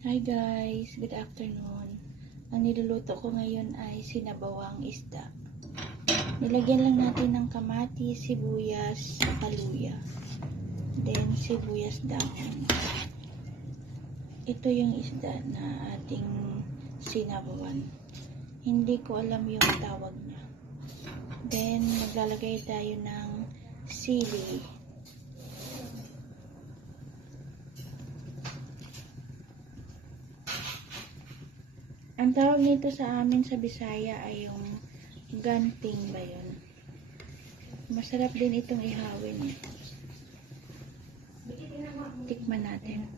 Hi guys, good afternoon. Ang niluluto ko ngayon ay sinabawang isda. Nilagyan lang natin ng kamatis, sibuyas, paluya. Then sibuyas dahon. Ito yung isda na ating sinabawan. Hindi ko alam yung tawag niya. Then maglalagay tayo ng sili. Ang tawag nito sa amin sa Bisaya ay yung ganting ba yun? Masarap din itong ihawin. Tikman natin.